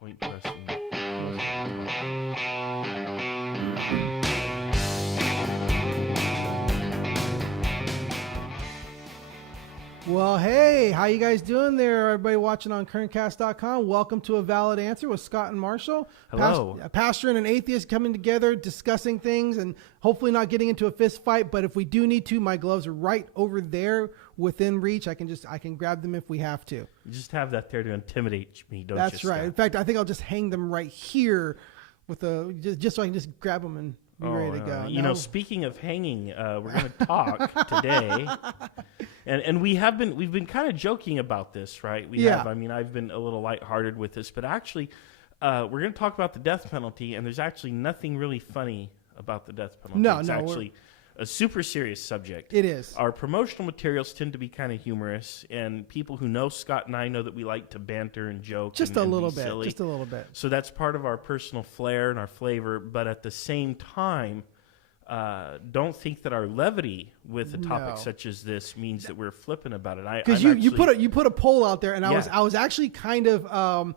Point pressing. Well, hey, how you guys doing there? Everybody watching on currentcast.com. Welcome to A Valid Answer with Scott and Marshall. Hello. A pastor and an atheist coming together, discussing things, and hopefully not getting into a fist fight. But if we do need to, my gloves are right over there within reach. I can grab them if we have to. You just have that there to intimidate me, don't you? That's right. In fact, I think I'll just hang them right here with just so I can just grab them and be ready to go. You know, speaking of hanging, we're going to talk today. And we've been kind of joking about this, right? I mean, I've been a little lighthearted with this, but actually, we're going to talk about the death penalty, and there's actually nothing really funny about the death penalty. It's actually a super serious subject. It is. Our promotional materials tend to be kind of humorous, and people who know Scott and I know that we like to banter and joke. Just a little bit. So that's part of our personal flair and our flavor, but at the same time, don't think that our levity with a topic such as this means that we're flippant about it. Because you put a poll out there, and I was actually kind of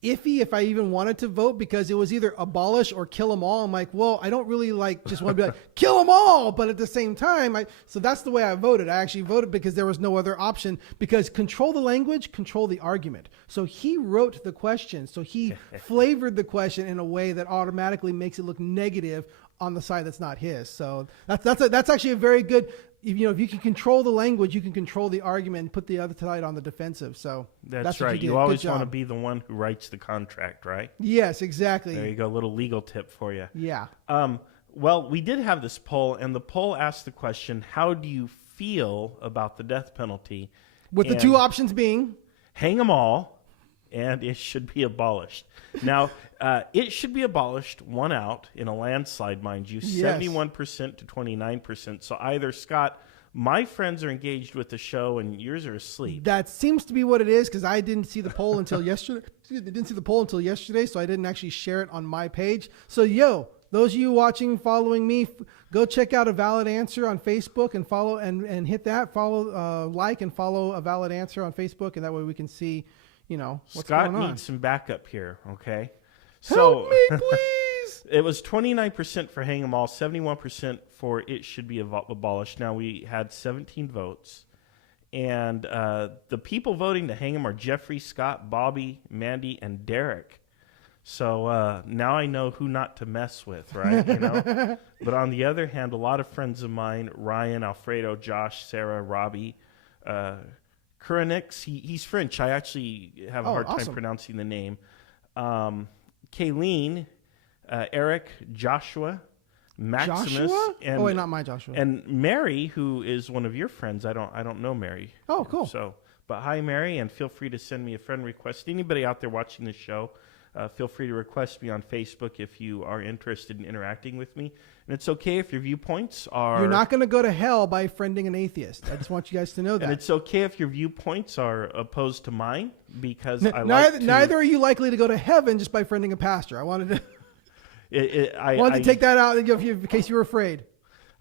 iffy if I even wanted to vote, because it was either abolish or kill them all. I'm like, well, I don't really just want to be like kill them all, but at the same time, so that's the way I voted. I actually voted because there was no other option, because control the language, control the argument. So he wrote the question, so he flavored the question in a way that automatically makes it look negative on the side that's not his. So that's actually a very good. If you can control the language, you can control the argument and put the other side on the defensive. So that's right. You always want to be the one who writes the contract, right? Yes, exactly. There you go. A little legal tip for you. Yeah. Well, we did have this poll, and the poll asked the question, how do you feel about the death penalty? With the two options being? Hang them all, and it should be abolished. Now, it should be abolished, one out, in a landslide, mind you, 71% to 29%. So either, Scott, my friends are engaged with the show and yours are asleep. That seems to be what it is, because I didn't see the poll until yesterday. So I didn't actually share it on my page. So, those of you watching, following me, go check out A Valid Answer on Facebook and follow and hit that. Like and follow A Valid Answer on Facebook, and that way we can see what's Scott going on. needs some backup here, okay? Help me, please! It was 29% for hang 'em all, 71% for it should be abolished. Now, we had 17 votes, and the people voting to hang 'em are Jeffrey, Scott, Bobby, Mandy, and Derek. So now I know who not to mess with, right? But on the other hand, a lot of friends of mine, Ryan, Alfredo, Josh, Sarah, Robbie, Kuranix, he's French. I actually have a hard time pronouncing the name. Kayleen, Eric, Joshua, Maximus, and not my Joshua, and Mary, who is one of your friends. I don't know Mary. Oh, cool. But hi, Mary, and feel free to send me a friend request. Anybody out there watching the show, feel free to request me on Facebook if you are interested in interacting with me. And it's okay if your viewpoints are... You're not going to go to hell by friending an atheist. I just want you guys to know that. And it's okay if your viewpoints are opposed to mine, because neither are you likely to go to heaven just by friending a pastor. I wanted to... take that out in case you were afraid.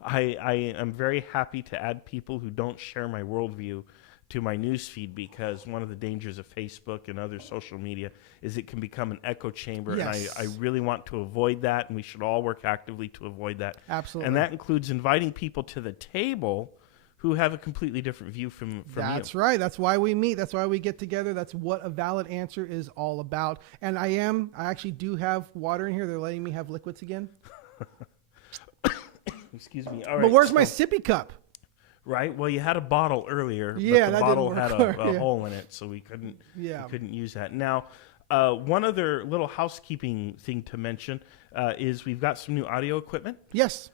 I am very happy to add people who don't share my worldview to my newsfeed, because one of the dangers of Facebook and other social media is it can become an echo chamber. Yes. And I really want to avoid that, and we should all work actively to avoid that. Absolutely. And that includes inviting people to the table who have a completely different view from you. That's right. That's why we meet. That's why we get together. That's what A Valid Answer is all about. And I actually do have water in here. They're letting me have liquids again. Excuse me. All right. But where's my sippy cup? Right. Well, you had a bottle earlier, but the bottle had a hole in it, so we couldn't use that. Now, one other little housekeeping thing to mention is we've got some new audio equipment. Yes.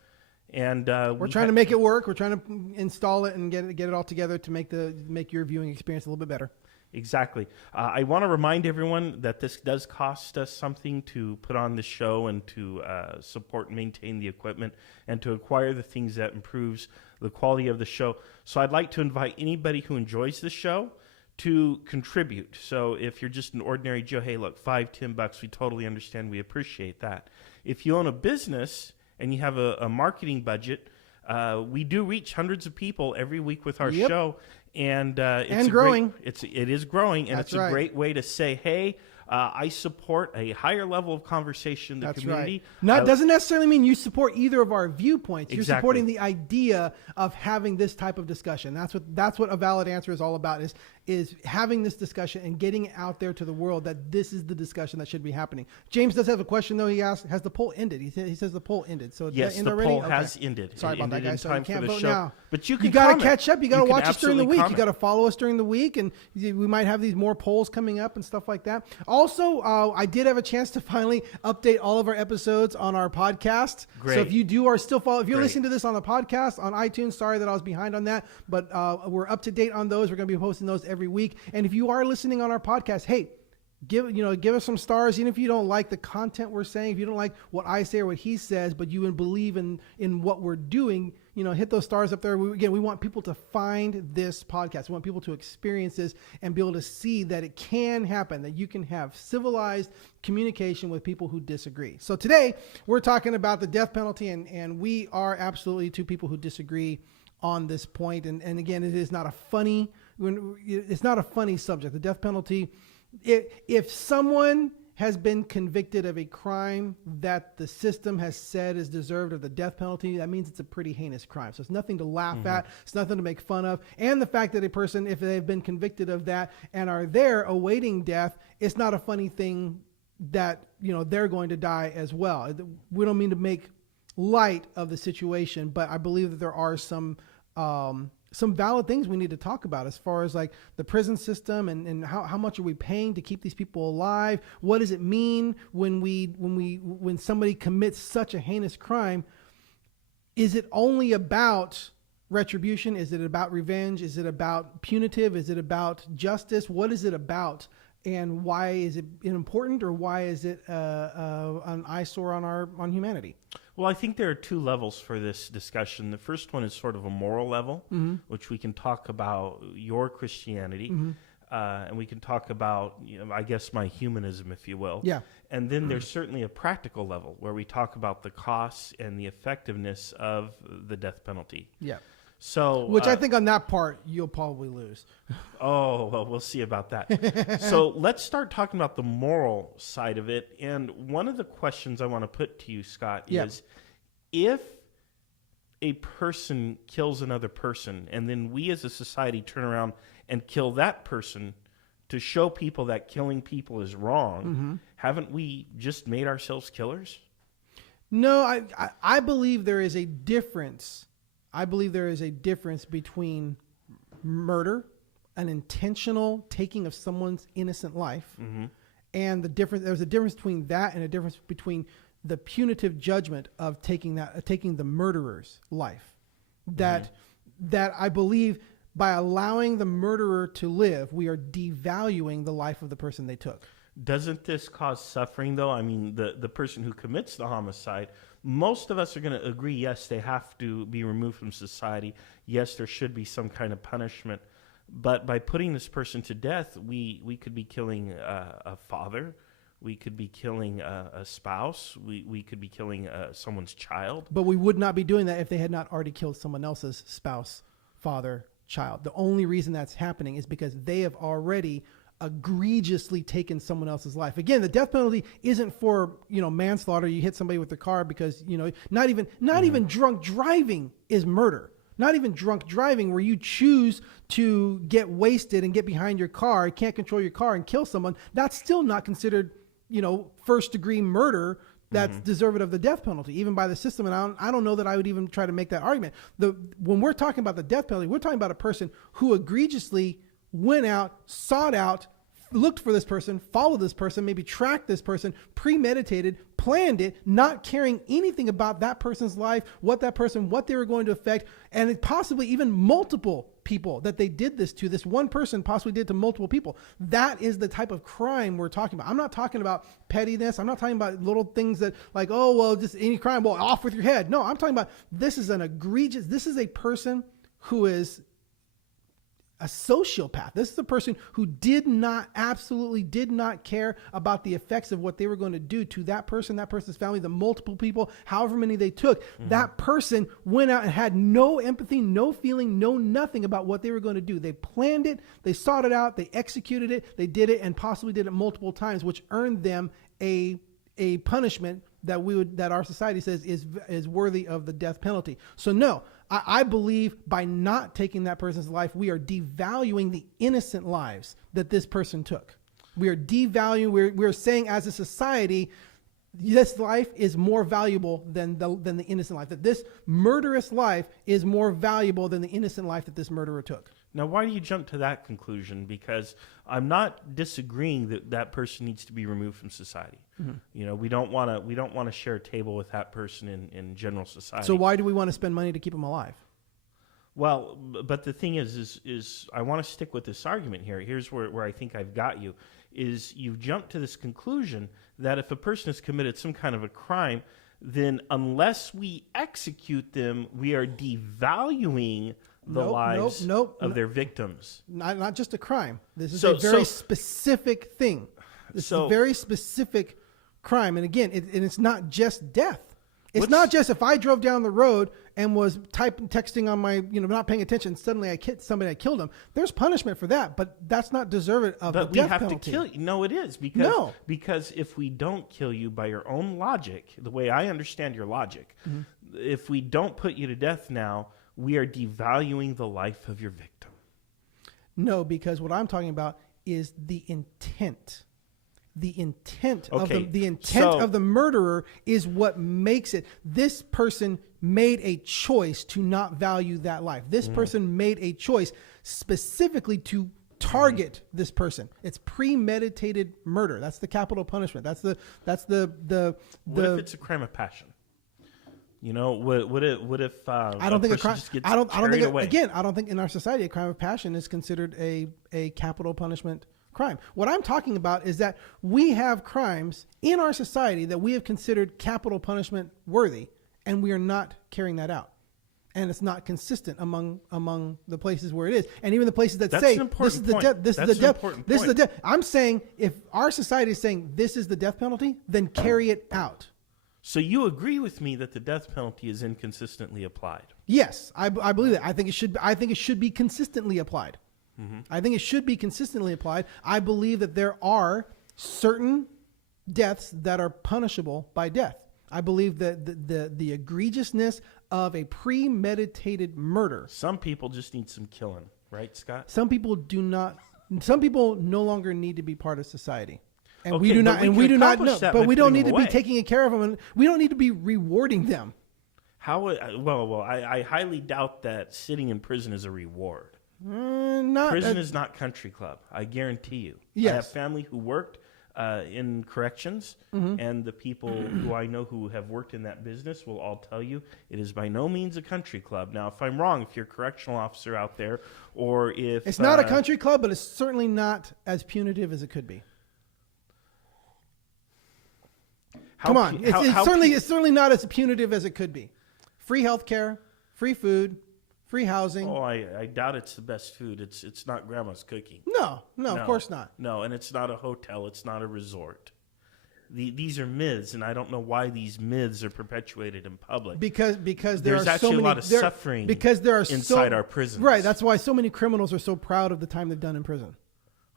And we're trying to make it work. We're trying to install it and get it all together to make your viewing experience a little bit better. Exactly. I want to remind everyone that this does cost us something to put on the show and to support and maintain the equipment and to acquire the things that improves the quality of the show. So I'd like to invite anybody who enjoys the show to contribute. So if you're just an ordinary Joe, hey, look, $5-10, we totally understand. We appreciate that. If you own a business and you have a marketing budget, we do reach hundreds of people every week with our show. And and growing. It is growing, and That's it's a right. great way to say, hey, I support a higher level of conversation in the That's community. right. Doesn't necessarily mean you support either of our viewpoints. You're Exactly. supporting the idea of having this type of discussion. That's what a valid answer is all about, is having this discussion and getting it out there to the world that this is the discussion that should be happening. James does have a question, though. He asked, has the poll ended? He says the poll ended. So Yes, the poll has ended. Sorry about that, guys. So you can't vote now. But you got to comment. catch up. You got to watch us during the week. Comment. You got to follow us during the week, and we might have these more polls coming up and stuff like that. Also, I did have a chance to finally update all of our episodes on our podcast. Great. So if you are still following, if you're Great. listening to this on the podcast on iTunes, sorry that I was behind on that, but we're up to date on those. We're going to be posting those every week. And if you are listening on our podcast, hey, give us some stars, even if you don't like the content we're saying, if you don't like what I say or what he says, but you believe in what we're doing, hit those stars up there. We want people to find this podcast. We want people to experience this and be able to see that it can happen, that you can have civilized communication with people who disagree. So today we're talking about the death penalty, and we are absolutely two people who disagree on this point. And again, it's not a funny subject. The death penalty, if someone has been convicted of a crime that the system has said is deserved of the death penalty, that means it's a pretty heinous crime. So it's nothing to laugh at. It's nothing to make fun of. And the fact that a person, if they've been convicted of that and are there awaiting death, it's not a funny thing that, they're going to die as well. We don't mean to make light of the situation, but I believe that there are some valid things we need to talk about as far as like the prison system and how much are we paying to keep these people alive? What does it mean when somebody commits such a heinous crime? Is it only about retribution? Is it about revenge? Is it about punitive? Is it about justice? What is it about? And why is it important, or why is it an eyesore on humanity? Well, I think there are two levels for this discussion. The first one is sort of a moral level, which we can talk about your Christianity, and we can talk about, I guess, my humanism, if you will. Yeah. And then there's certainly a practical level where we talk about the costs and the effectiveness of the death penalty. Yeah. So, which I think on that part you'll probably lose. Oh, well, we'll see about that. So let's start talking about the moral side of it. And one of the questions I want to put to you, Scott, is if a person kills another person and then we as a society turn around and kill that person to show people that killing people is wrong, haven't we just made ourselves killers? No, I believe there is a difference. I believe there is a difference between murder, an intentional taking of someone's innocent life, and there's a difference between that and a difference between the punitive judgment of taking the murderer's life. That I believe by allowing the murderer to live, we are devaluing the life of the person they took. Doesn't this cause suffering, though? I mean, the person who commits the homicide, most of us are going to agree, yes, they have to be removed from society. Yes, there should be some kind of punishment. But by putting this person to death, we could be killing a father. We could be killing a spouse. We could be killing someone's child. But we would not be doing that if they had not already killed someone else's spouse, father, child. The only reason that's happening is because they have already egregiously taken someone else's life. Again, the death penalty isn't for, manslaughter. You hit somebody with the car because, not even drunk driving is murder. Not even drunk driving where you choose to get wasted and get behind your car, can't control your car and kill someone. That's still not considered, first degree murder that's deserving of the death penalty, even by the system. And I don't know that I would even try to make that argument. When we're talking about the death penalty, we're talking about a person who egregiously went out, sought out, looked for this person, followed this person, maybe tracked this person, premeditated, planned it, not caring anything about that person's life, what they were going to affect, and possibly even multiple people that they did this to. This one person possibly did to multiple people. That is the type of crime we're talking about. I'm not talking about pettiness. I'm not talking about little things that like, oh, well, just any crime, well, off with your head. No, I'm talking about this is a person who is a sociopath. This is a person who absolutely did not care about the effects of what they were going to do to that person, that person's family, the multiple people, however many they took. That person went out and had no empathy, no feeling, no nothing about what they were going to do. They planned it, they sought it out, they executed it, they did it, and possibly did it multiple times, which earned them a punishment that our society says is worthy of the death penalty. So no, I believe by not taking that person's life, we are devaluing the innocent lives that this person took. We are devaluing. We're saying as a society, this life is more valuable than the innocent life. That this murderous life is more valuable than the innocent life that this murderer took. Now, why do you jump to that conclusion? Because I'm not disagreeing that person needs to be removed from society. You know, we don't want to share a table with that person in general society. So why do we want to spend money to keep him alive? Well, but the thing is I want to stick with this argument here. Here's where I think I've got you. Is you've jumped to this conclusion that if a person has committed some kind of a crime, then unless we execute them, we are devaluing the lives of their victims. Not just a crime. This is a very specific thing. This is a very specific crime. And again, it's not just death. It's not just if I drove down the road and was texting on my, not paying attention, suddenly I hit somebody, I killed them. There's punishment for that, but that's not deserving of the death penalty. But we have to kill you. No, it is. Because if we don't kill you by your own logic, the way I understand your logic, if we don't put you to death now, we are devaluing the life of your victim. No, because what I'm talking about is the intent. The intent of the murderer is what makes it. This person made a choice to not value that life. This person made a choice specifically to target this person. It's premeditated murder. That's the capital punishment. That's the What if it's a crime of passion? What if I don't think a crime. I don't think away? Again, I don't think in our society a crime of passion is considered a capital punishment crime. What I'm talking about is that we have crimes in our society that we have considered capital punishment worthy, and we are not carrying that out. And it's not consistent among the places where it is, and even the places that say this is the death. This is the death. This is the death. I'm saying if our society is saying this is the death penalty, then carry it out. So you agree with me that the death penalty is inconsistently applied? Yes, I believe that. I think it should be consistently applied. I think it should be consistently applied. I believe that there are certain deaths that are punishable by death. I believe that the egregiousness of a premeditated murder. Some people just need some killing, right, Scott? Some people do not. Some people no longer need to be part of society. And okay, we do not, and we do not know. But we don't need to be taking care of them, and we don't need to be rewarding them. How? Well, I highly doubt that sitting in prison is a reward. Prison is not country club. I guarantee you. Yes. I have family who worked in corrections, and the people who I know who have worked in that business will all tell you it is by no means a country club. Now, if I'm wrong, if you're a correctional officer out there, or if it's not a country club, but it's certainly not as punitive as it could be. Come on, it's certainly not as punitive as it could be. Free health care, free food, free housing. Oh, I doubt it's the best food. It's not grandma's cooking. No, of course not. No, and it's not a hotel. It's not a resort. These are myths, and I don't know why these myths are perpetuated in public. Because there's actually a lot of suffering inside our prisons. Right, that's why so many criminals are so proud of the time they've done in prison.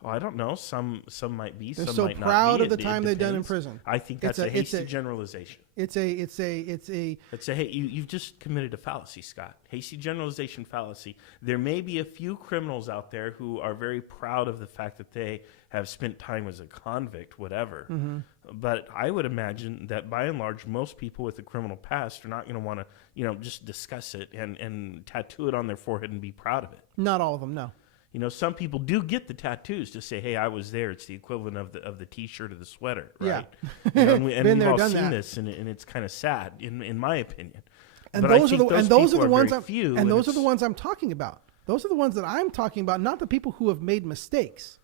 Oh, I don't know. Some might be. They're some so might not be. proud of the time they've done in prison. I think that's a hasty generalization. It's a hey, you've just committed a fallacy, Scott. Hasty generalization fallacy. There may be a few criminals out there who are very proud of the fact that they have spent time as a convict, whatever. But I would imagine that by and large, most people with a criminal past are not going to want to, just discuss it and tattoo it on their forehead and be proud of it. Not all of them, no. Some people do get the tattoos to say, "Hey, I was there." It's the equivalent of the T-shirt or the sweater, right? Yeah. And we've all seen this, and it's kind of sad, in my opinion. And those are the ones I'm talking about. Those are the ones that I'm talking about, not the people who have made mistakes.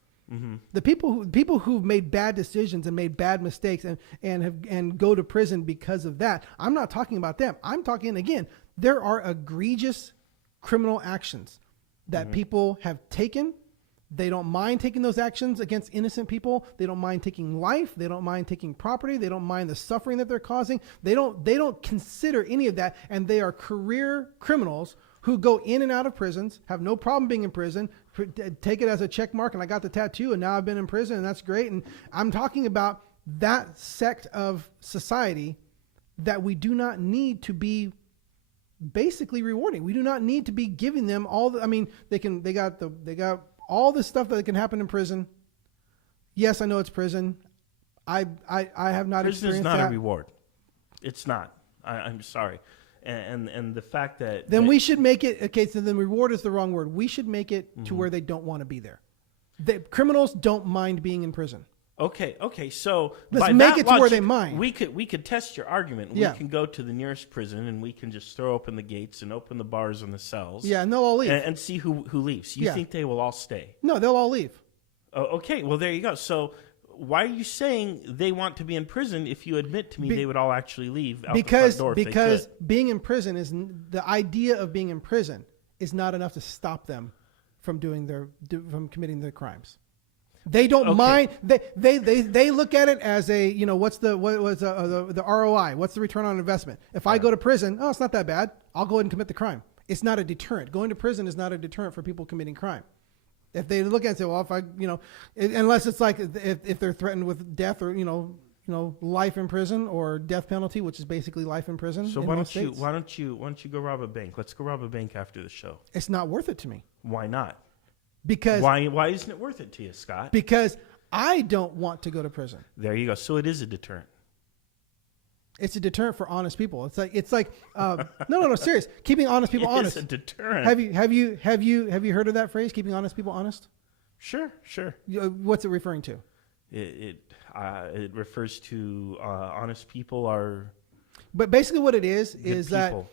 The people who've made bad decisions and made bad mistakes and go to prison because of that. I'm not talking about them. I'm talking again. There are egregious criminal actions that people have taken. They don't mind taking those actions against innocent people. They don't mind taking life. They don't mind taking property. They don't mind the suffering that they're causing. They don't consider any of that. And they are career criminals who go in and out of prisons, have no problem being in prison, take it as a check mark, and I got the tattoo, and now I've been in prison, and that's great. And I'm talking about that sect of society that we do not need to be basically rewarding. We do not need to be giving them all the, I mean, they got all the stuff that can happen in prison. Yes, I know it's prison. I have not experienced that. Prison is not a reward. It's not. I'm sorry. And the fact that then we should make it okay. So then reward is the wrong word. We should make it to where they don't want to be there. The criminals don't mind being in prison. Okay. So let's make it to where they mind. We could test your argument. Yeah. We can go to the nearest prison and we can just throw open the gates and open the bars and the cells. Yeah, and they'll all leave and see who leaves. You think they will all stay? No, they'll all leave. Oh, okay. Well, there you go. So why are you saying they want to be in prison if you admit to me they would all actually leave out the front door? Because being in prison is the idea of being in prison is not enough to stop them from from committing their crimes. They don't mind. They look at it as a, what's the ROI? What's the return on investment? If I go to prison, it's not that bad. I'll go ahead and commit the crime. It's not a deterrent. Going to prison is not a deterrent for people committing crime. If they look at it and say, well, if I, unless it's like if they're threatened with death or, life in prison or death penalty, which is basically life in prison. So why don't you go rob a bank? Let's go rob a bank after the show. It's not worth it to me. Why not? Because why isn't it worth it to you, Scott? Because I don't want to go to prison. There you go. So it is a deterrent. It's a deterrent for honest people. It's like no, serious. Keeping honest people honest. It's a deterrent. Have you heard of that phrase? Keeping honest people honest. Sure. What's it referring to? It refers to honest people are. But basically, what it is people. That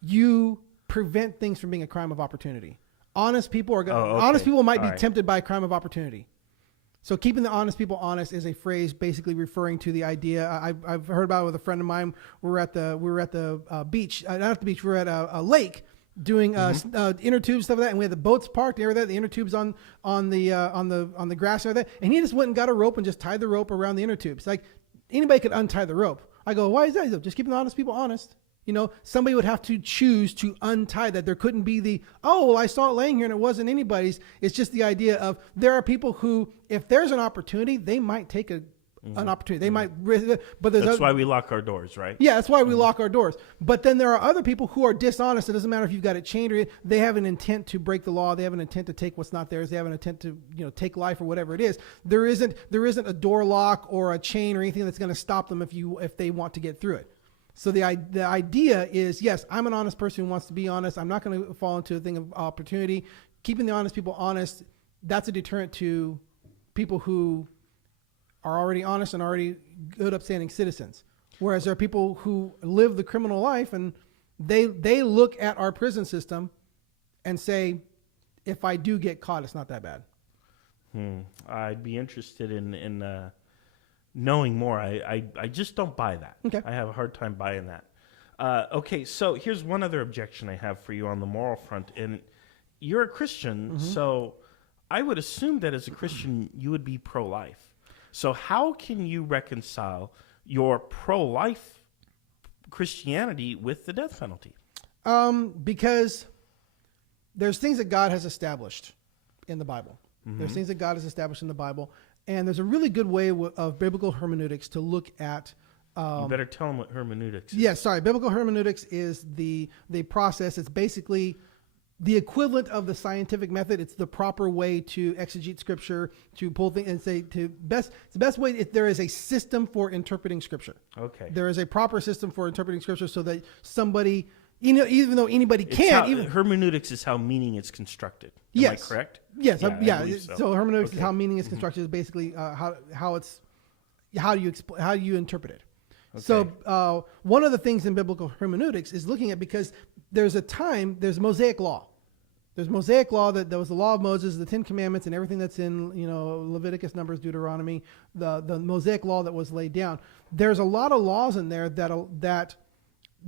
you prevent things from being a crime of opportunity. Honest people honest people might be tempted by a crime of opportunity. So keeping the honest people honest is a phrase basically referring to the idea. I've heard about it with a friend of mine. We were at the beach, not at the beach. We were at a lake doing inner tube stuff like that, and we had the boats parked and everything. The inner tubes on the grass and everything. And he just went and got a rope and just tied the rope around the inner tubes. Like anybody could untie the rope. I go, why is that? He goes, just keeping the honest people honest. Somebody would have to choose to untie that. There couldn't be I saw it laying here and it wasn't anybody's. It's just the idea of there are people who, if there's an opportunity, they might take an opportunity. They might risk, but that's why we lock our doors, right? Yeah, that's why we lock our doors. But then there are other people who are dishonest. It doesn't matter if you've got it chained or they have an intent to break the law. They have an intent to take what's not theirs. They have an intent to take life or whatever it is. There isn't a door lock or a chain or anything that's going to stop them if they want to get through it. So the idea is, yes, I'm an honest person who wants to be honest. I'm not going to fall into a thing of opportunity. Keeping the honest people honest, that's a deterrent to people who are already honest and already good, upstanding citizens. Whereas there are people who live the criminal life and they look at our prison system and say, if I do get caught, it's not that bad. I'd be interested in knowing more. I just don't buy that. Okay. I have a hard time buying that. Okay, so here's one other objection I have for you on the moral front. And you're a Christian, so I would assume that as a Christian, you would be pro-life. So how can you reconcile your pro-life Christianity with the death penalty? Because there's things that God has established in the Bible. There's things that God has established in the Bible. And there's a really good way of biblical hermeneutics to look at. You better tell them what hermeneutics is. Yeah, sorry. Biblical hermeneutics is the process. It's basically the equivalent of the scientific method. It's the proper way to exegete Scripture, to pull things and say it's the best way. There is a system for interpreting Scripture. Okay. There is a proper system for interpreting Scripture so that somebody, even though anybody can't. Hermeneutics is how meaning is constructed. Am I correct? Yes. Yeah. So hermeneutics is how meaning is constructed. Is basically how you interpret it. Okay. So one of the things in biblical hermeneutics is looking at, because there's Mosaic law. There's Mosaic law that was the law of Moses, the 10 Commandments, and everything that's in Leviticus, Numbers, Deuteronomy, the Mosaic law that was laid down. There's a lot of laws in there that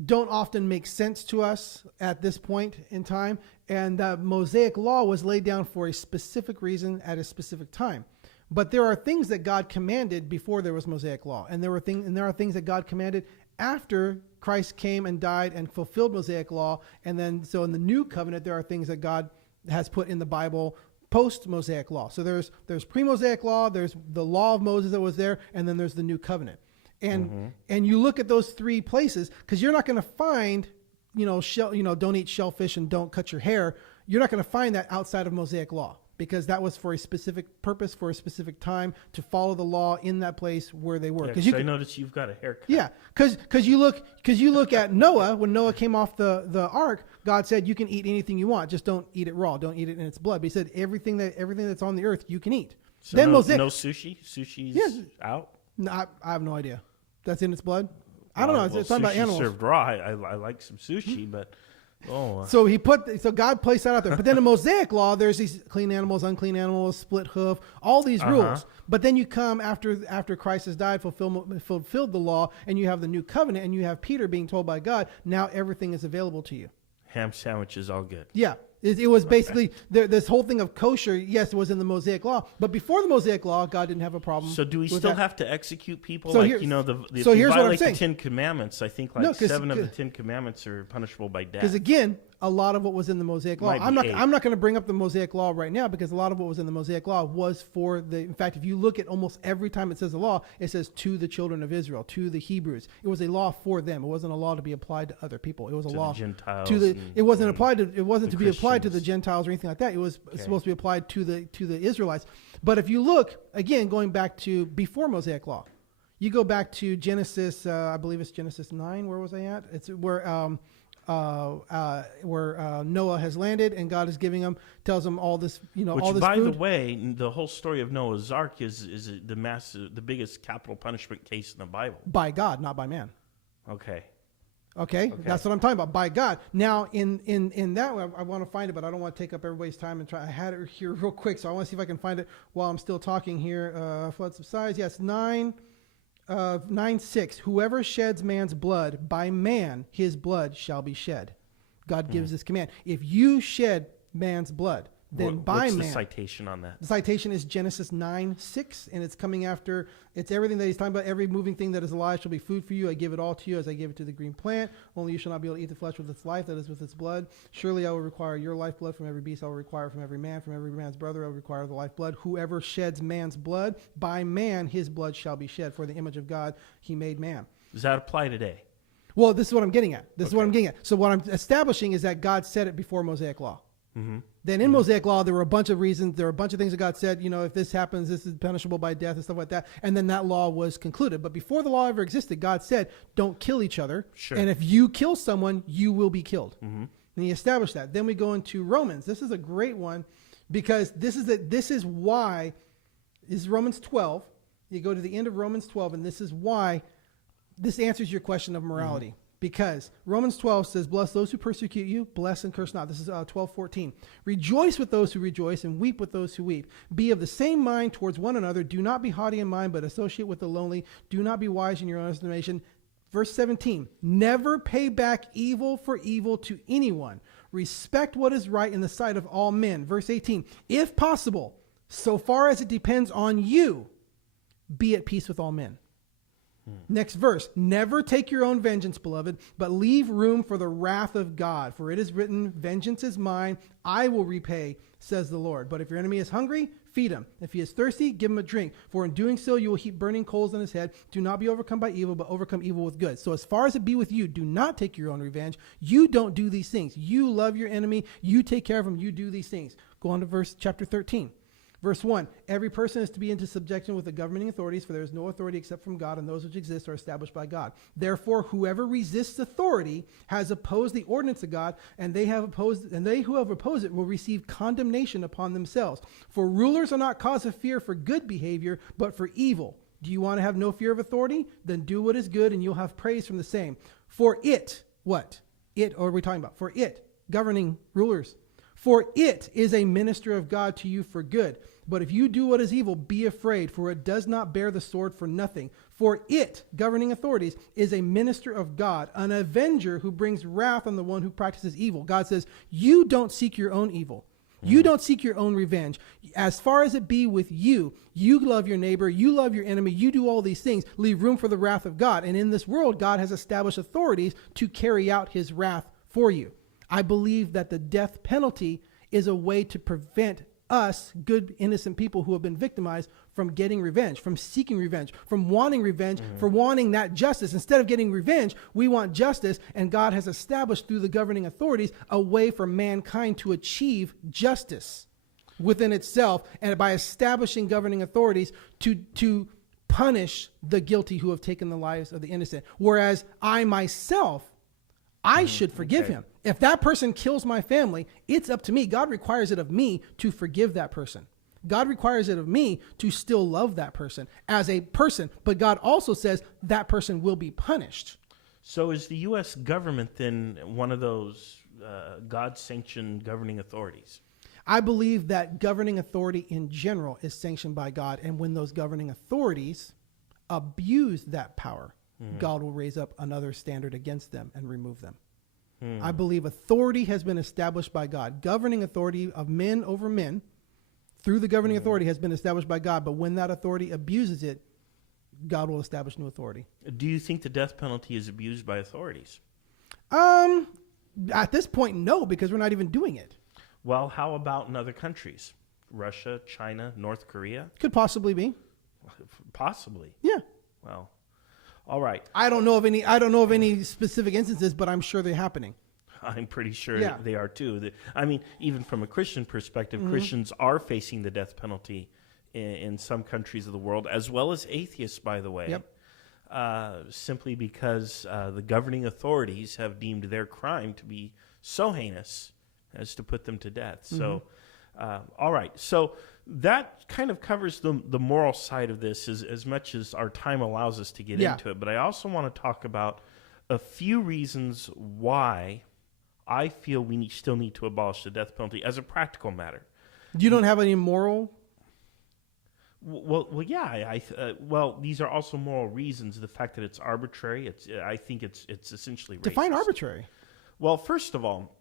don't often make sense to us at this point in time. And the Mosaic law was laid down for a specific reason at a specific time. But there are things that God commanded before there was Mosaic law. And there are things that God commanded after Christ came and died and fulfilled Mosaic law. And then, so in the new covenant, there are things that God has put in the Bible post-Mosaic law. So there's pre-Mosaic law, there's the law of Moses that was there, and then there's the new covenant. And you look at those three places, because you're not going to find, don't eat shellfish and don't cut your hair. You're not going to find that outside of Mosaic law, because that was for a specific purpose, for a specific time, to follow the law in that place where they were. Yeah, I noticed you've got a haircut. Yeah, because you look at Noah. When Noah came off the ark, God said you can eat anything you want, just don't eat it raw, don't eat it in its blood. But He said everything that's on the earth you can eat. So then no sushi. Sushi's out. No, I have no idea. That's in its blood. I don't know. It's talking about animals. Served raw. I like some sushi, but. So God placed that out there. But then in Mosaic law, there's these clean animals, unclean animals, split hoof, all these rules. But then you come after Christ has died, fulfilled the law, and you have the new covenant, and you have Peter being told by God, now everything is available to you. Ham sandwiches, all good. Yeah. It was basically this whole thing of kosher. Yes, it was in the Mosaic law, but before the Mosaic law, God didn't have a problem. So do we still have to execute people? So if here's you what I'm saying. The 10 Commandments, I think 7 of the 10 Commandments are punishable by death. Because again, a lot of what was in the Mosaic law. I'm not going to bring up the Mosaic law right now, because a lot of what was in the Mosaic law was for the. In fact, if you look at almost every time it says the law, it says to the children of Israel, to the Hebrews. It was a law for them. It wasn't a law to be applied to other people. It was a law to the Gentiles. It wasn't applied to. It wasn't to be applied to the Gentiles or anything like that. It was supposed to be applied to the Israelites. But if you look again, going back to before Mosaic law, you go back to Genesis. I believe it's Genesis 9. Where was I at? It's where Noah has landed, and God is giving him, tells him all this, all this by food. the way, the whole story of Noah's Ark is the biggest capital punishment case in the Bible. By God, not by man. Okay, that's what I'm talking about. By God. Now, in that way, I want to find it, but I don't want to take up everybody's time and try. I had it here real quick, so I want to see if I can find it while I'm still talking here. Flood subsides. Yes, 9:6. Whoever sheds man's blood, by man his blood shall be shed. God gives this command. If you shed man's blood, then what's the citation on that? The citation is Genesis 9:6, and it's coming after. It's everything that he's talking about. Every moving thing that is alive shall be food for you. I give it all to you as I give it to the green plant. Only you shall not be able to eat the flesh with its life, that is with its blood. Surely I will require your lifeblood from every beast. I will require from every man's brother. I will require the lifeblood. Whoever sheds man's blood, by man his blood shall be shed. For the image of God he made man. Does that apply today? Well, this is what I'm getting at. So what I'm establishing is that God said it before Mosaic law. Then in Mosaic law, there were a bunch of reasons. There were a bunch of things that God said, if this happens, this is punishable by death and stuff like that. And then that law was concluded. But before the law ever existed, God said, don't kill each other. Sure. And if you kill someone, you will be killed. And he established that. Then we go into Romans. This is a great one, because this is why, this is Romans 12. You go to the end of Romans 12, and this is why this answers your question of morality. Because Romans 12 says, bless those who persecute you, bless and curse not. This is 12:14. Rejoice with those who rejoice and weep with those who weep. Be of the same mind towards one another. Do not be haughty in mind, but associate with the lowly. Do not be wise in your own estimation. Verse 17, never pay back evil for evil to anyone. Respect what is right in the sight of all men. Verse 18, if possible, so far as it depends on you, be at peace with all men. Next verse, never take your own vengeance, beloved, but leave room for the wrath of God. For it is written, vengeance is mine, I will repay, says the Lord. But if your enemy is hungry, feed him. If he is thirsty, give him a drink. For in doing so, you will heap burning coals on his head. Do not be overcome by evil, but overcome evil with good. So as far as it be with you, do not take your own revenge. You don't do these things. You love your enemy. You take care of him. You do these things. Go on to chapter 13. Verse 1, every person is to be into subjection with the governing authorities, for there is no authority except from God, and those which exist are established by God. Therefore, whoever resists authority has opposed the ordinance of God, and they who have opposed it will receive condemnation upon themselves. For rulers are not cause of fear for good behavior, but for evil. Do you want to have no fear of authority? Then do what is good, and you'll have praise from the same. For it, what? What are we talking about? For it, governing rulers. For it is a minister of God to you for good. But if you do what is evil, be afraid, for it does not bear the sword for nothing. For it, governing authorities, is a minister of God, an avenger who brings wrath on the one who practices evil. God says, you don't seek your own evil. You don't seek your own revenge. As far as it be with you, you love your neighbor, you love your enemy, you do all these things, leave room for the wrath of God. And in this world, God has established authorities to carry out his wrath for you. I believe that the death penalty is a way to prevent us, good, innocent people who have been victimized, from getting revenge, from seeking revenge, from wanting revenge, for wanting that justice. Instead of getting revenge, we want justice, and God has established through the governing authorities a way for mankind to achieve justice within itself, and by establishing governing authorities to punish the guilty who have taken the lives of the innocent. Whereas I myself, I should forgive him. If that person kills my family, it's up to me. God requires it of me to forgive that person. God requires it of me to still love that person as a person. But God also says that person will be punished. So is the U.S. government then one of those God-sanctioned governing authorities? I believe that governing authority in general is sanctioned by God. And when those governing authorities abuse that power, God will raise up another standard against them and remove them. I believe authority has been established by God. Governing authority of men over men through the governing authority has been established by God. But when that authority abuses it, God will establish new authority. Do you think the death penalty is abused by authorities? At this point, no, because we're not even doing it. Well, how about in other countries? Russia, China, North Korea? Could possibly be. Possibly. Yeah. Well, all right. I don't know of any specific instances, but I'm sure they're happening. I'm pretty sure they are too. I mean, even from a Christian perspective, Christians are facing the death penalty in some countries of the world, as well as atheists, by the way. Yep. Simply because the governing authorities have deemed their crime to be so heinous as to put them to death. So, all right. So that kind of covers the moral side of this as much as our time allows us to get into it. But I also want to talk about a few reasons why I feel we still need to abolish the death penalty as a practical matter. You don't have any moral? Well, yeah. Well, these are also moral reasons. The fact that it's arbitrary, I think it's essentially racist. Define arbitrary. Well, first of all,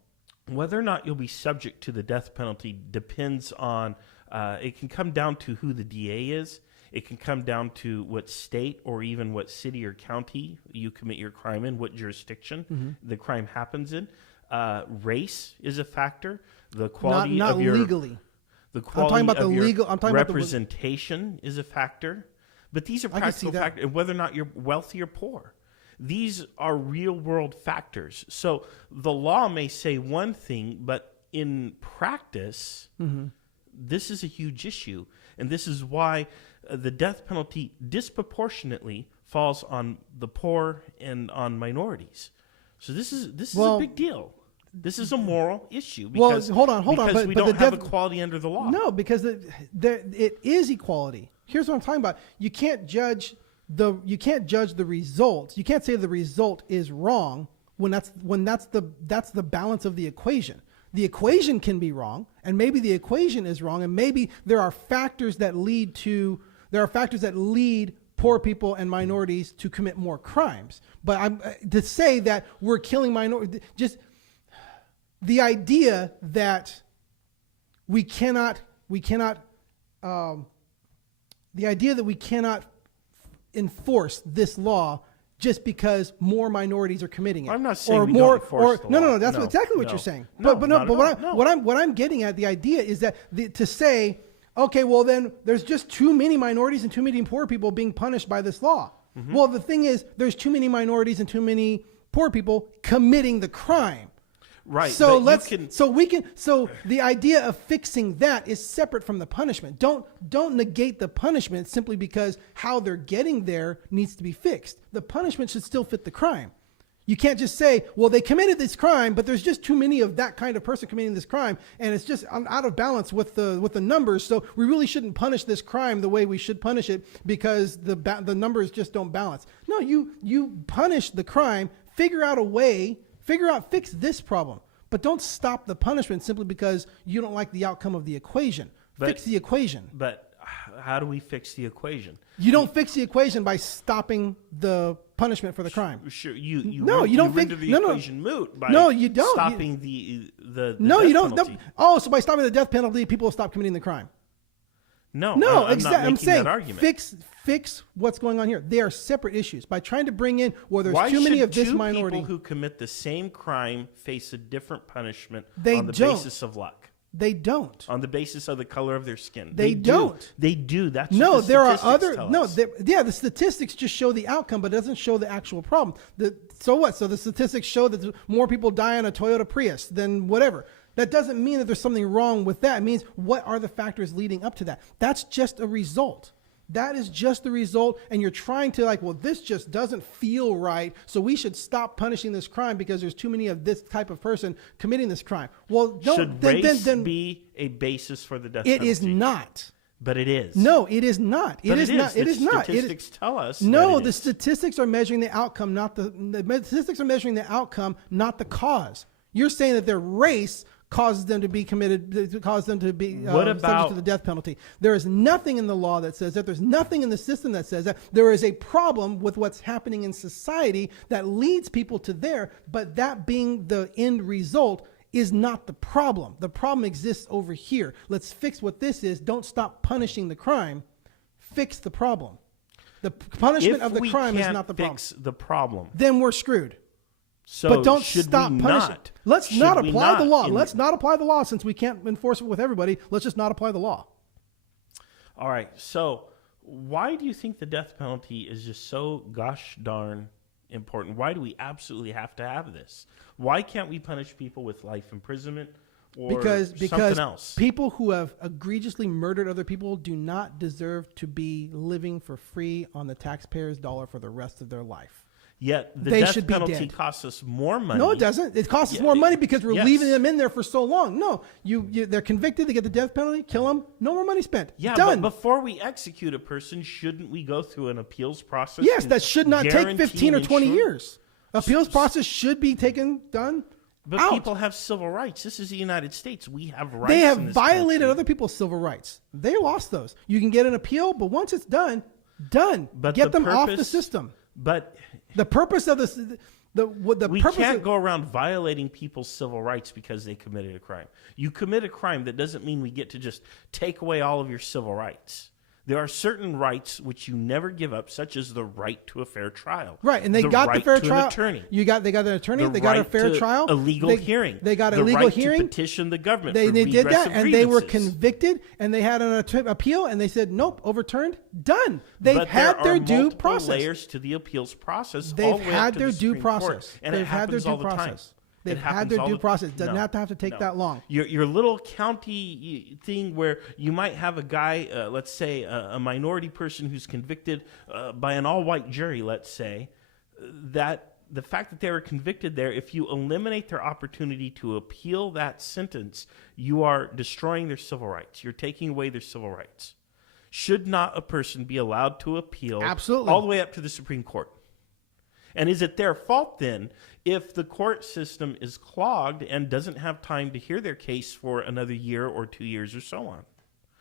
whether or not you'll be subject to the death penalty depends on. It can come down to who the DA is. It can come down to what state or even what city or county you commit your crime in, what jurisdiction the crime happens in. Race is a factor. The quality not of your legally. The quality of your representation is a factor. But these are practical factors. And whether or not you're wealthy or poor. These are real world factors. So the law may say one thing, but in practice, this is a huge issue. And this is why the death penalty disproportionately falls on the poor and on minorities. So this is a big deal. This is a moral issue. Because, hold on. Because we don't have equality under the law. No, because it is equality. Here's what I'm talking about. You can't judge the results. You can't say the result is wrong when that's the balance of the equation. The equation can be wrong, and maybe the equation is wrong, and maybe there are factors that lead poor people and minorities to commit more crimes. But to say that we're killing minorities, just the idea that we cannot enforce this law just because more minorities are committing it. I'm not saying we don't enforce the law. No, that's exactly what you're saying. But what I'm getting at, the idea is that to say, okay, well then there's just too many minorities and too many poor people being punished by this law. Well, the thing is, there's too many minorities and too many poor people committing the crime. Right. So so the idea of fixing that is separate from the punishment. Don't negate the punishment simply because how they're getting there needs to be fixed. The punishment should still fit the crime. You can't just say, well, they committed this crime, but there's just too many of that kind of person committing this crime, and it's just out of balance with the numbers. So we really shouldn't punish this crime the way we should punish it because the numbers just don't balance. No, you punish the crime, fix this problem, but don't stop the punishment simply because you don't like the outcome of the equation. fix the equation. But how do we fix the equation? You don't fix the equation by stopping the punishment for the crime. Sure, you don't render fix the equation moot by you don't. stopping the no, death you don't. penalty. So by stopping the death penalty, people will stop committing the crime. No, I'm saying that argument. fix what's going on here. They are separate issues. By trying to bring in there's Why too many should of this two minority people who commit the same crime face a different punishment They on the don't. basis of luck? They don't. On the basis of the color of their skin. They don't. They do. That's No, what the there are statistics other. tell No, us. the statistics just show the outcome, but it doesn't show the actual problem. So what? So the statistics show that more people die on a Toyota Prius than whatever. That doesn't mean that there's something wrong with that. It means what are the factors leading up to that? That's just a result. That is just the result. And you're trying to this just doesn't feel right. So we should stop punishing this crime because there's too many of this type of person committing this crime. Well, should race be a basis for the death penalty? It is not. But it is. No, it is not. It is not. It is not. Statistics tell us. No, the statistics are measuring the outcome, not the statistics are measuring the outcome, not the cause. You're saying that their race causes them to be committed, cause them to be subject to the death penalty. There is nothing in the law that says that. There's nothing in the system that says that. There is a problem with what's happening in society that leads people to there, but that being the end result is not the problem. The problem exists over here. Let's fix what this is. Don't stop punishing the crime. Fix the problem. The punishment of the crime is not the problem. Fix the problem. Then we're screwed. So but don't should stop we punishing. not? Let's Should not we apply the not law. in- Let's not apply the law since we can't enforce it with everybody. Let's just not apply the law. All right. So why do you think the death penalty is just so gosh darn important? Why do we absolutely have to have this? Why can't we punish people with life imprisonment or Because something else? people who have egregiously murdered other people do not deserve to be living for free on the taxpayer's dollar for the rest of their life. Yet the They death should be penalty dead. costs us more money. No, it doesn't. It costs us Yeah, more money because we're yes. leaving them in there for so long. No, they're convicted. They get the death penalty. Kill them. No more money spent. Yeah, Done. but before we execute a person, shouldn't we go through an appeals process? Yes, and that should not take guarantee 15 or and 20 ensure- years. Appeals process should be done. But out. people have civil rights. This is the United States. We have rights. They in have this violated country. other people's civil rights. They lost those. You can get an appeal, but once it's done. But Get the them off the purpose- system. But The purpose of this, the we purpose can't of, go around violating people's civil rights because they committed a crime. You commit a crime, that doesn't mean we get to just take away all of your civil rights. There are certain rights which you never give up, such as the right to a fair trial. Right, and they the got right the fair to trial. An attorney. They got an attorney. The They got a right fair to trial. a legal hearing. They got a the legal right hearing. to petition the government. They for did redress that, of and they were grievances. convicted, and they had an appeal, and they said nope, overturned, done. They've But had there their are due multiple process. layers to the appeals process. They've all the way up had to their the due Supreme Court. process. And They've it had their happens all due the time. process. They've It had happens their all due the- process. Doesn't No, have to take no. that long. Your little county thing where you might have a guy, let's say a minority person who's convicted by an all-white jury, let's say, that the fact that they were convicted there, if you eliminate their opportunity to appeal that sentence, you are destroying their civil rights. You're taking away their civil rights. Should not a person be allowed to appeal Absolutely. all the way up to the Supreme Court? And is it their fault then if the court system is clogged and doesn't have time to hear their case for another year or 2 years or so on?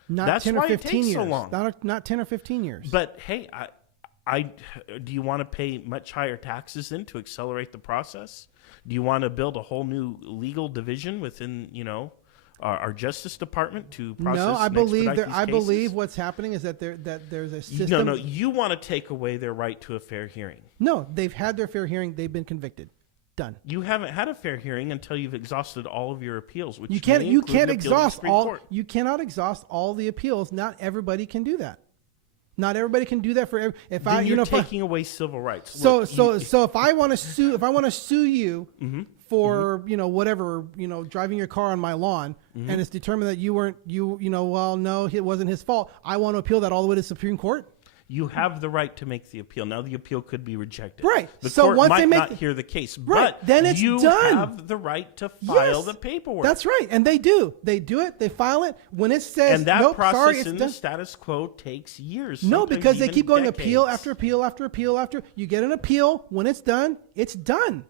Not That's 10 or why it 15 takes years. so long. Not 10 or 15 years. But hey, I do you want to pay much higher taxes then to accelerate the process? Do you want to build a whole new legal division within, our Justice Department to process? No, I and believe expedite these I cases? believe what's happening is that there's a system. No, you want to take away their right to a fair hearing. No, they've had their fair hearing. They've been convicted. Done. You haven't had a fair hearing until you've exhausted all of your appeals, which You may can't include an appeal to the exhaust Supreme all. Court. You cannot exhaust all the appeals. Not everybody can do that. Not everybody can do that for every. If Then I, you're if I- taking away civil rights. So Look, so if I want to sue you Mm-hmm. for whatever driving your car on my lawn Mm-hmm. and it's determined that no, it wasn't his fault. I want to appeal that all the way to the Supreme Court. you have the right to make the appeal. Now the appeal could be rejected. Right. The So court once might they make not the- hear the case, Right. but Then it's you done. have the right to file Yes. the paperwork. That's right, and they do. They do it. They file it when it says and that nope. process Sorry, it's in done. the status quo takes years. No, sometimes because they even keep going decades. appeal after appeal after appeal after. You get an appeal. When it's done, it's done.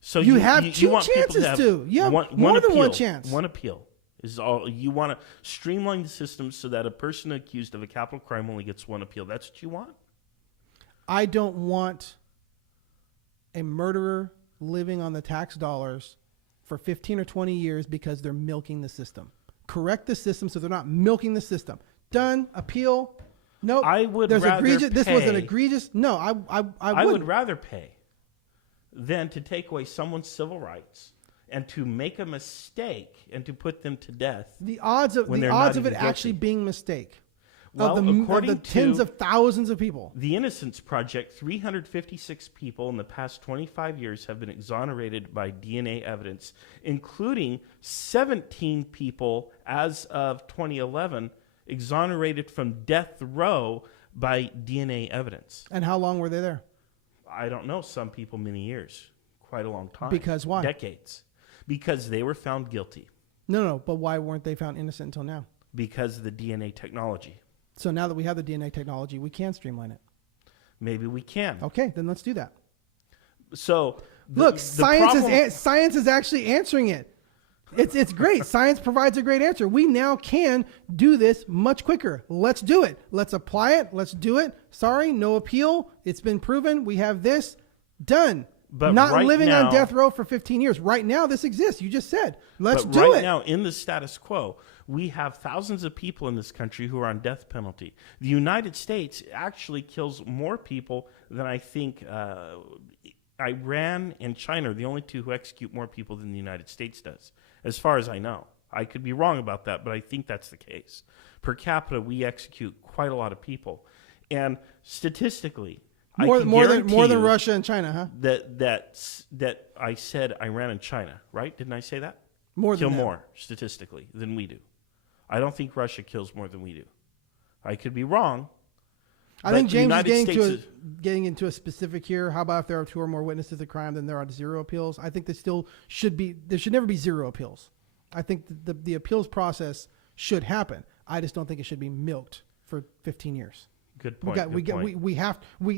So you have two want people chances have to. You have one more than one appeal. chance. One appeal Is all you want to streamline the system so that a person accused of a capital crime only gets one appeal. That's what you want? I don't want a murderer living on the tax dollars for 15 or 20 years because they're milking the system. Correct the system so they're not milking the system. Done. Appeal. Nope. I would There's rather egregious. pay. This was an egregious. No, I would rather pay than to take away someone's civil rights and to make a mistake and to put them to death. The odds of it actually being a mistake. Well, of the tens of thousands of people. The Innocence Project, 356 people in the past 25 years have been exonerated by DNA evidence, including 17 people as of 2011 exonerated from death row by DNA evidence. And how long were they there? I don't know. Some people many years. Quite a long time. Because why? Decades. Because they were found guilty. No, but why weren't they found innocent until now? Because of the DNA technology. So now that we have the DNA technology, we can streamline it. Maybe we can. Okay, then let's do that. So look, science is actually answering it. It's great. Science provides a great answer. We now can do this much quicker. Let's do it. Let's apply it. Let's do it. Sorry, no appeal. It's been proven. We have this done. But not right living now, on death row for 15 years. Right now, this exists. You just said. Let's do right it. Now, in the status quo, we have thousands of people in this country who are on death penalty. The United States actually kills more people than I think Iran and China are the only two who execute more people than the United States does, as far as I know. I could be wrong about that, but I think that's the case. Per capita, we execute quite a lot of people. And statistically, more than Russia and China, huh? That I said Iran and China, right? Didn't I say that? Kill more statistically than we do. I don't think Russia kills more than we do. I could be wrong. I think James is getting into a specific here. How about if there are 2 or more witnesses of the crime, then there are 0 appeals? I think there should never be 0 appeals. I think the appeals process should happen. I just don't think it should be milked for 15 years. Good point.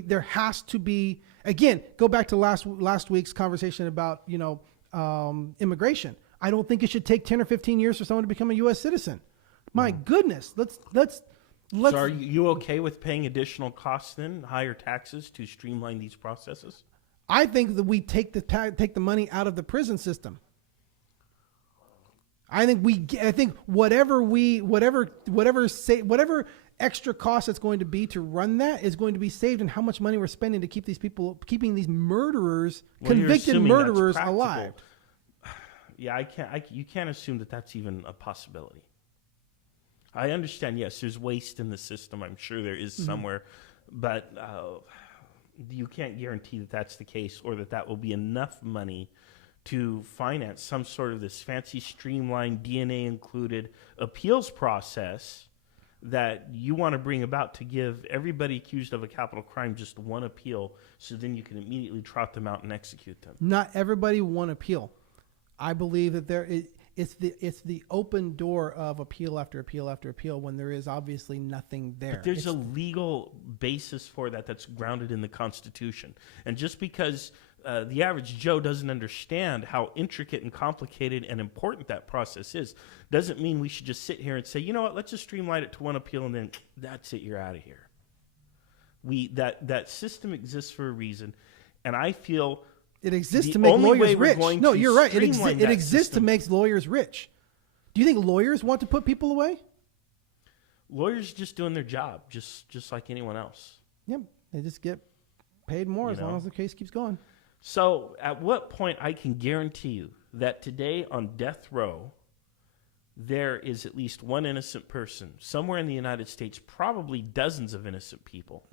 There has to be, again, go back to last week's conversation about, immigration. I don't think it should take 10 or 15 years for someone to become a U.S. citizen. My goodness. Let's. So are you okay with paying additional costs then, higher taxes to streamline these processes? I think that we take the money out of the prison system. I think whatever extra cost that's going to be to run that is going to be saved in how much money we're spending to keep keeping these murderers, convicted murderers alive. Yeah, you can't assume that that's even a possibility. I understand, yes, there's waste in the system. I'm sure there is somewhere, but you can't guarantee that that's the case or that will be enough money to finance some sort of this fancy streamlined DNA included appeals process that you want to bring about to give everybody accused of a capital crime just one appeal so then you can immediately trot them out and execute them. Not everybody one appeal. I believe that it's the open door of appeal after appeal after appeal when there is obviously nothing there. But there's a legal basis for that's grounded in the Constitution. And just because the average Joe doesn't understand how intricate and complicated and important that process is, doesn't mean we should just sit here and say, you know what, let's just streamline it to one appeal and then that's it, you're out of here. That system exists for a reason, and I feel it exists to make lawyers rich. No, you're right. It exists to make lawyers rich. Do you think lawyers want to put people away? Lawyers just doing their job, just like anyone else. Yep, they just get paid more as long as the case keeps going. So at what point I can guarantee you that today on death row, there is at least one innocent person somewhere in the United States, probably dozens of innocent people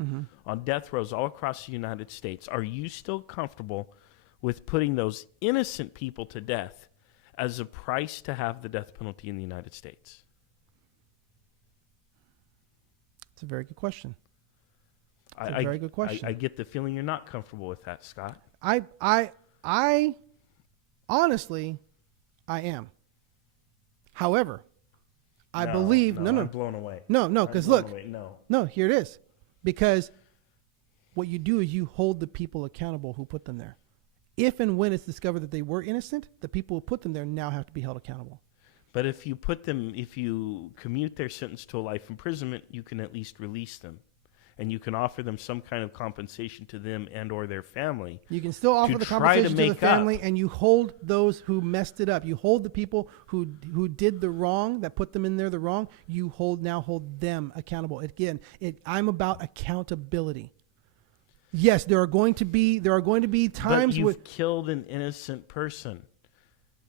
on death rows all across the United States. Are you still comfortable with putting those innocent people to death as a price to have the death penalty in the United States? It's a very good question. It's a very good question. I get the feeling you're not comfortable with that, Scott. I honestly, I am. However, I believe no. I'm blown away. No, because look, no, here it is. Because what you do is you hold the people accountable who put them there. If and when it's discovered that they were innocent, the people who put them there now have to be held accountable. But if you commute their sentence to a life imprisonment, you can at least release them. And you can offer them some kind of compensation to them and or their family. You can still offer the compensation to the family, and you hold those who messed it up. You hold the people who did the wrong, that put them in there the wrong. You hold them accountable. Again, I'm about accountability. Yes, there are going to be times but you've killed an innocent person.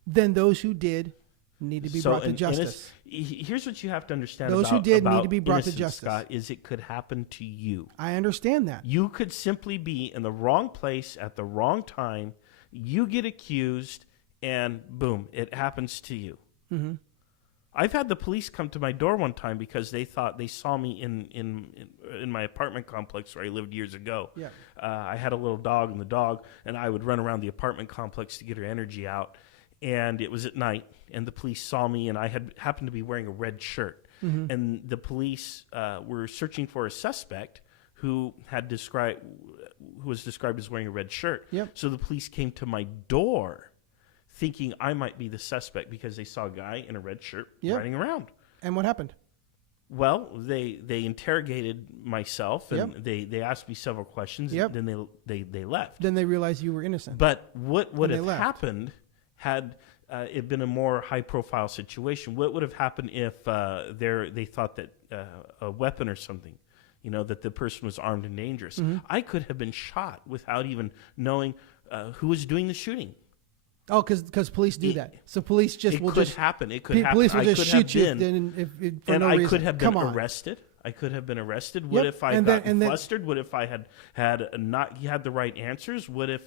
Then those who did need to be brought to justice. Here's what you have to understand. Those who did need to be brought to justice. Scott, is it could happen to you. I understand that. You could simply be in the wrong place at the wrong time. You get accused, and boom, it happens to you. Mm-hmm. I've had the police come to my door one time because they thought they saw me in my apartment complex where I lived years ago. Yeah. I had a little dog, and I would run around the apartment complex to get her energy out. And it was at night, and the police saw me, and I happened to be wearing a red shirt. Mm-hmm. And the police were searching for a suspect who was described as wearing a red shirt. Yep. So the police came to my door, thinking I might be the suspect because they saw a guy in a red shirt running around. And what happened? Well, they interrogated myself, and they asked me several questions. Yep. And then they left. Then they realized you were innocent. But what would have happened had it been a more high-profile situation? What would have happened if they thought that a weapon or something, that the person was armed and dangerous? Mm-hmm. I could have been shot without even knowing who was doing the shooting. Oh, because police do that. So police just It could happen. Police will just shoot you. For no reason. I could have been arrested. What if I got flustered? What if I had not had the right answers? What if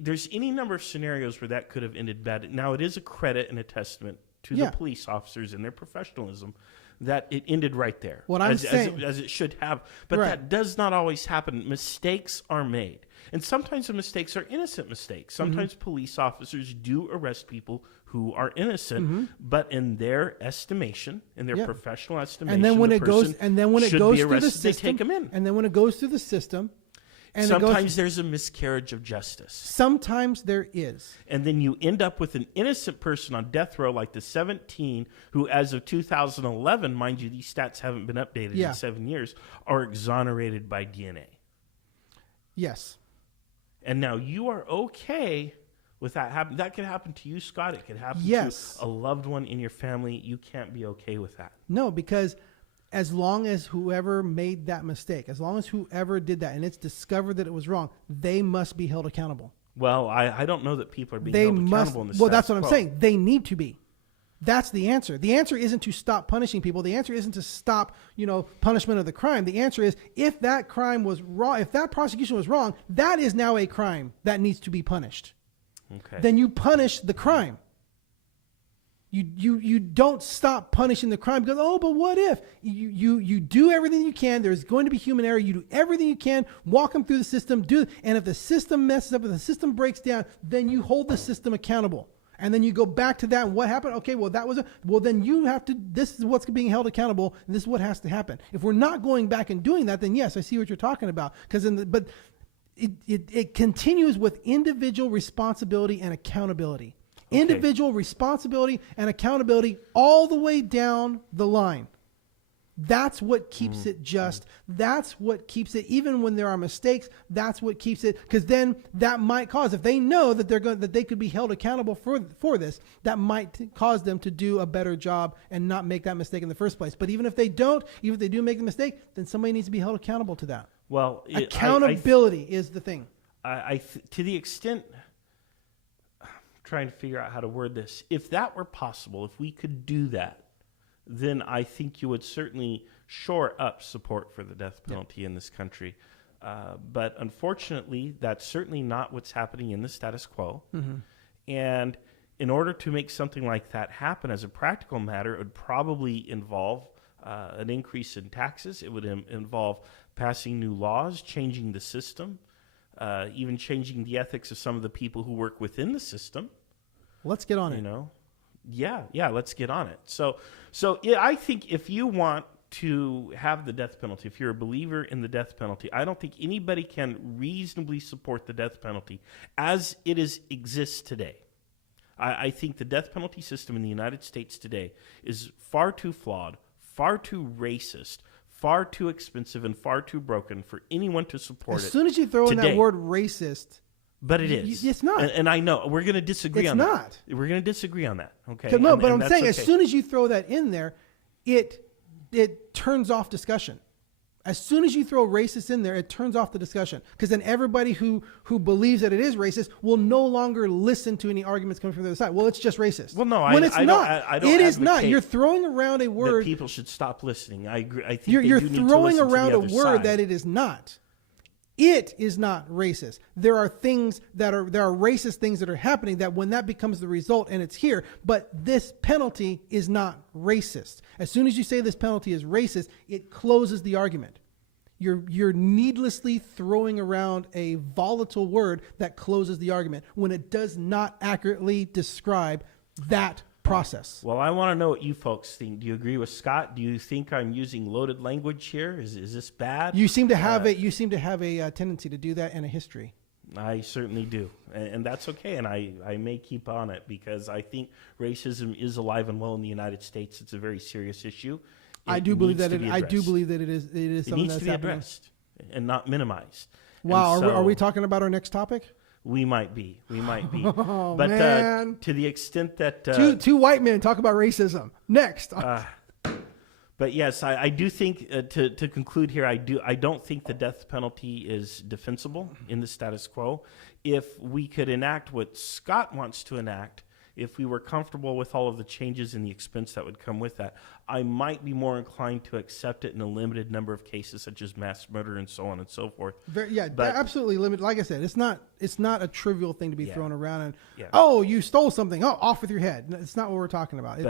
there's any number of scenarios where that could have ended bad. Now, it is a credit and a testament to the police officers and their professionalism that it ended right there. What I'm saying. As it should have. But that does not always happen. Mistakes are made. And sometimes the mistakes are innocent mistakes. Sometimes police officers do arrest people who are innocent, but in their estimation, in their professional estimation, and then when it goes through the system, they take them in. And then when it goes through the system, and sometimes there's a miscarriage of justice. Sometimes there is. And then you end up with an innocent person on death row like the 17 who, as of 2011, mind you, these stats haven't been updated in 7 years, are exonerated by DNA. Yes. And now you are okay with that happening. That could happen to you, Scott. It could happen to a loved one in your family. You can't be okay with that. No, because as long as whoever made that mistake, as long as whoever did that, and it's discovered that it was wrong, they must be held accountable. Well, I don't know that people are being held accountable in this. Well, that's what I'm saying. They need to be. That's the answer. The answer isn't to stop punishing people. The answer isn't to stop, punishment of the crime. The answer is, if that crime was wrong, if that prosecution was wrong, that is now a crime that needs to be punished. Okay. Then you punish the crime. You don't stop punishing the crime because, but what if? You do everything you can. There's going to be human error. You do everything you can. Walk them through the system. And if the system messes up, if the system breaks down, then you hold the system accountable. And then you go back to that and what happened? Okay, well, then you have to, this is what's being held accountable, and this is what has to happen. If we're not going back and doing that, then yes, I see what you're talking about. But it continues with individual responsibility and accountability. Okay. Individual responsibility and accountability all the way down the line. That's what keeps it just. That's what keeps it, even when there are mistakes, that's what keeps it. Because then that might cause, if they know that that they could be held accountable for this, that might cause them to do a better job and not make that mistake in the first place. But even if they don't, even if they do make the mistake, then somebody needs to be held accountable to that. Well, accountability is the thing. To the extent, I'm trying to figure out how to word this. If that were possible, if we could do that, then I think you would certainly shore up support for the death penalty in this country. But unfortunately, that's certainly not what's happening in the status quo. Mm-hmm. And in order to make something like that happen as a practical matter, it would probably involve an increase in taxes. It would involve passing new laws, changing the system, even changing the ethics of some of the people who work within the system. Let's get on it. Yeah, let's get on it. So I think if you want to have the death penalty, if you're a believer in the death penalty, I don't think anybody can reasonably support the death penalty as it exists today. I think the death penalty system in the United States today is far too flawed, far too racist, far too expensive, and far too broken for anyone to support it. As soon as you throw in that word racist, but it is. It's not. And I know we're going to disagree on that. It's not. We're going to disagree on that. Okay. No, but I'm saying as soon as you throw that in there, it turns off discussion. As soon as you throw racist in there, it turns off the discussion, because then everybody who believes that it is racist will no longer listen to any arguments coming from the other side. Well, it's just racist. Well, no, when it's not. I don't it is not. You're throwing around a word that people should stop listening. I agree. I think you're throwing around a word side. That it is not. It is not racist. There are racist things that are happening that when that becomes the result and it's here, but this penalty is not racist. As soon as you say this penalty is racist, it closes the argument. You're needlessly throwing around a volatile word that closes the argument when it does not accurately describe that process. Well, I want to know what you folks think. Do you agree with Scott? Do you think I'm using loaded language here? Is this bad? You seem to have You seem to have a tendency to do that and a history. I certainly do, and that's okay. And I may keep on it because I think racism is alive and well in the United States. It's a very serious issue. I do believe that it is. It is something needs to be addressed and not minimized. Wow, are we talking about our next topic? We might be. Oh, but man. To the extent that two white men talk about racism next. But yes, I do think to conclude here, I don't think the death penalty is defensible in the status quo. If we could enact what Scott wants to enact, if we were comfortable with all of the changes and the expense that would come with that, I might be more inclined to accept it in a limited number of cases, such as mass murder and so on and so forth. Absolutely limited. Like I said, it's not a trivial thing to be thrown around and oh, you stole something, oh, off with your head. It's not what we're talking about. So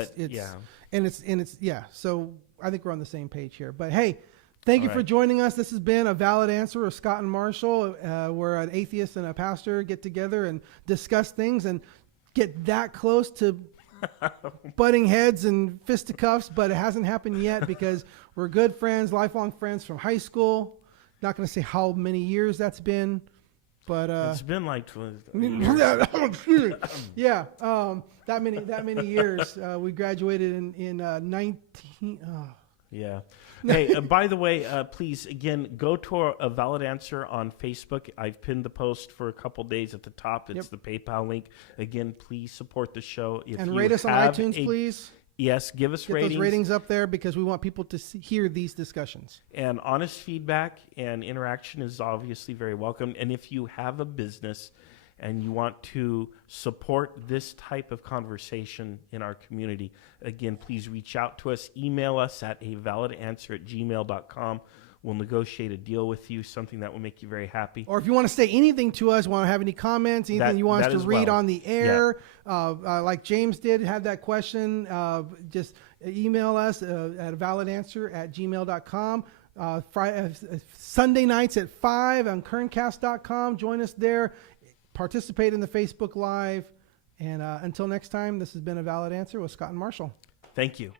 I think we're on the same page here. But hey, thank you for joining us. This has been A Valid Answer with Scott and Marshall, where an atheist and a pastor get together and discuss things and get that close to butting heads and fisticuffs, but it hasn't happened yet because we're good friends, lifelong friends from high school. Not going to say how many years that's been, but it's been like 20 yeah, that many years. We graduated in 19. Yeah. Hey, by the way, please, again, go to A Valid Answer on Facebook. I've pinned the post for a couple days at the top. It's the PayPal link. Again, please support the show. And rate us on iTunes, please. Yes, give us ratings. Get those ratings up there because we want people to hear these discussions. And honest feedback and interaction is obviously very welcome. And if you have a business and you want to support this type of conversation in our community, again, please reach out to us. Email us at avalidanswer@gmail.com. We'll negotiate a deal with you, something that will make you very happy. Or if you want to say anything to us, want to have any comments, anything you want us to read on the air, like James did, had that question, just email us at avalidanswer@gmail.com. Sunday nights at 5 on kerncast.com. Join us there. Participate in the Facebook Live. And until next time, this has been A Valid Answer with Scott and Marshall. Thank you.